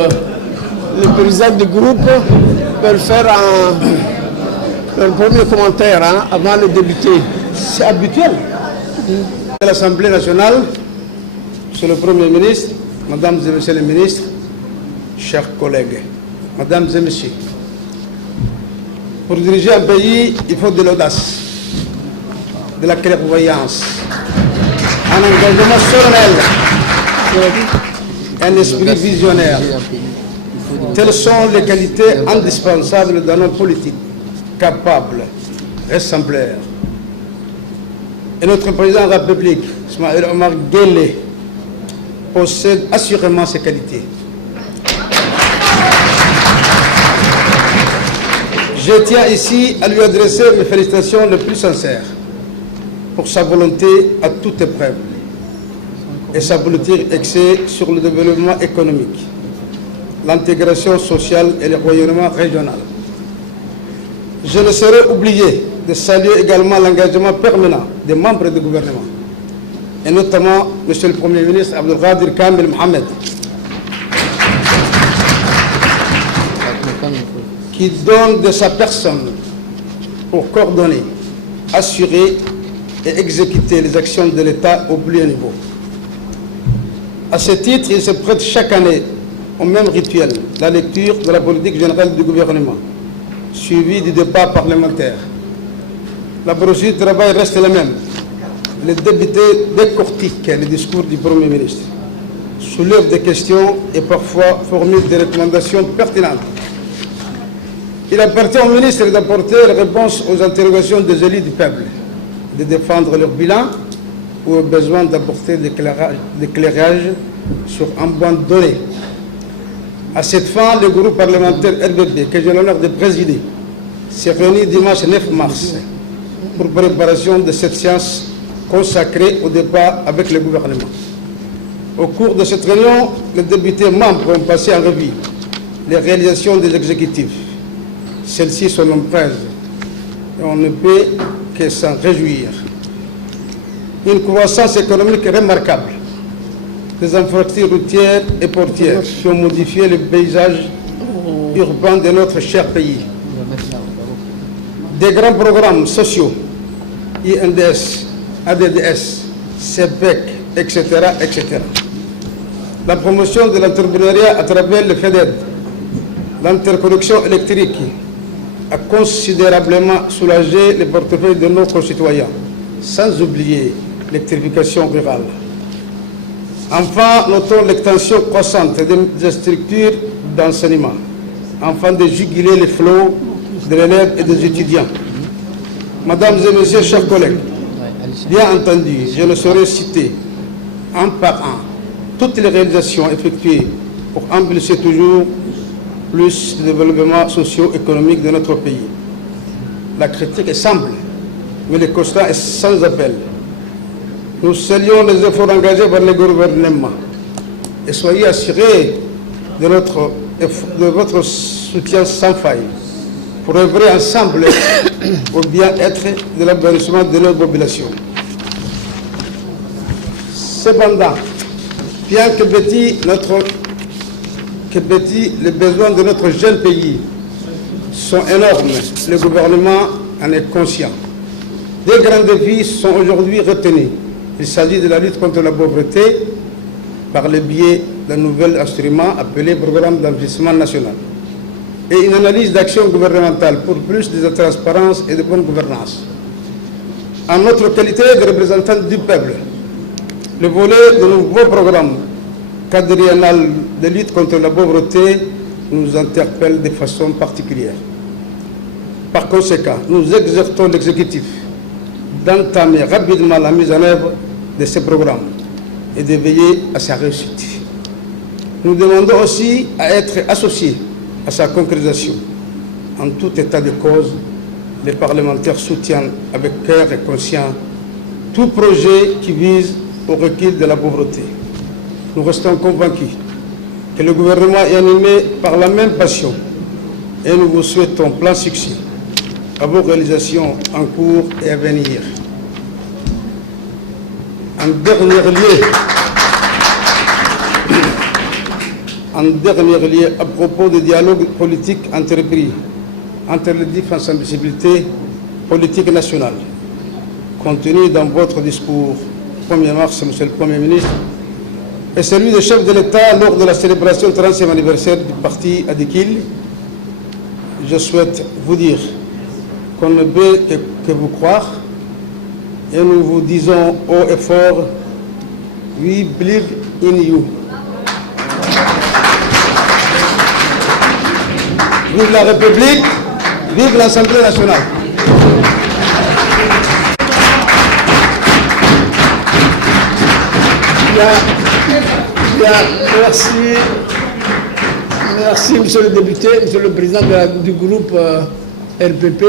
Le président du groupe peut faire un premier commentaire avant de débuter. C'est habituel. L'Assemblée nationale, Monsieur le Premier ministre, Mesdames et Messieurs les ministres, chers collègues, Mesdames et Messieurs, pour diriger un pays, il faut de l'audace, de la clairvoyance, un engagement solennel, un esprit visionnaire. Telles sont les qualités indispensables d'un homme politique, capable, exemplaire. Et notre président de la République, Ismaël Omar Guelleh, possède assurément ces qualités. Je tiens ici à lui adresser mes félicitations les plus sincères pour sa volonté à toute épreuve et sa politique axée sur le développement économique, l'intégration sociale et le rayonnement régional. Je ne saurais oublier de saluer également l'engagement permanent des membres du gouvernement, et notamment M. le Premier ministre Abdelkader Kamel Mohamed, qui donne de sa personne pour coordonner, assurer et exécuter les actions de l'État au plus haut niveau. À ce titre, il se prête chaque année au même rituel, la lecture de la politique générale du gouvernement, suivie du débat parlementaire. La procédure de travail reste la même. Les députés décortiquent les discours du Premier ministre, soulèvent des questions et parfois formulent des recommandations pertinentes. Il appartient au ministre d'apporter les réponses aux interrogations des élus du peuple, de défendre leur bilan ou au besoin d'apporter des éclairages sur un point donné. À cette fin, le groupe parlementaire RBB, que j'ai l'honneur de présider, s'est réuni dimanche 9 mars pour préparation de cette séance consacrée au débat avec le gouvernement. Au cours de cette réunion, les députés membres ont passé en revue les réalisations des exécutifs. Celles-ci sont nombreuses et on ne peut que s'en réjouir. Une croissance économique remarquable, des infrastructures routières et portières qui ont modifié le paysage urbain de notre cher pays. Des grands programmes sociaux, INDS, ADDS, CEPEC, etc., etc. La promotion de l'entrepreneuriat à travers le FEDED, l'interconnexion électrique a considérablement soulagé les portefeuilles de nos concitoyens, sans oublier l'électrification rurale. Enfin, notons l'extension croissante des structures d'enseignement, afin de juguler les flots de l'élève et des étudiants. Mesdames et Messieurs, chers collègues, bien entendu, je ne saurais citer un par un toutes les réalisations effectuées pour impulser toujours plus de développement socio-économique de notre pays. La critique est simple, mais le constat est sans appel. Nous saluons les efforts engagés par le gouvernement et soyez assurés de votre soutien sans faille pour œuvrer ensemble au bien-être de l'épanouissement de notre population. Cependant, bien que petit, les besoins de notre jeune pays sont énormes, le gouvernement en est conscient. Des grands défis sont aujourd'hui retenus. Il s'agit de la lutte contre la pauvreté par le biais d'un nouvel instrument appelé Programme d'investissement national et une analyse d'action gouvernementale pour plus de transparence et de bonne gouvernance. En notre qualité de représentants du peuple, le volet de nouveaux programmes quadriennal de lutte contre la pauvreté nous interpelle de façon particulière. Par conséquent, nous exhortons l'exécutif d'entamer rapidement la mise en œuvre de ces programmes et de veiller à sa réussite. Nous demandons aussi à être associés à sa concrétisation. En tout état de cause, les parlementaires soutiennent avec cœur et conscience tout projet qui vise au recul de la pauvreté. Nous restons convaincus que le gouvernement est animé par la même passion et nous vous souhaitons plein succès à vos réalisations en cours et à venir. En dernier lieu, en dernier lieu à propos du dialogue politique entrepris entre les différentes sensibilités politiques nationales, contenu dans votre discours 1er mars, Monsieur le Premier ministre, et celui du chef de l'État lors de la célébration du 30e anniversaire du parti Adikil. Je souhaite vous dire qu'on ne peut que vous croire et nous vous disons haut et fort, we believe in you. Vive la République, vive l'Assemblée nationale. Merci. Merci, monsieur le député, monsieur le président du groupe RPP.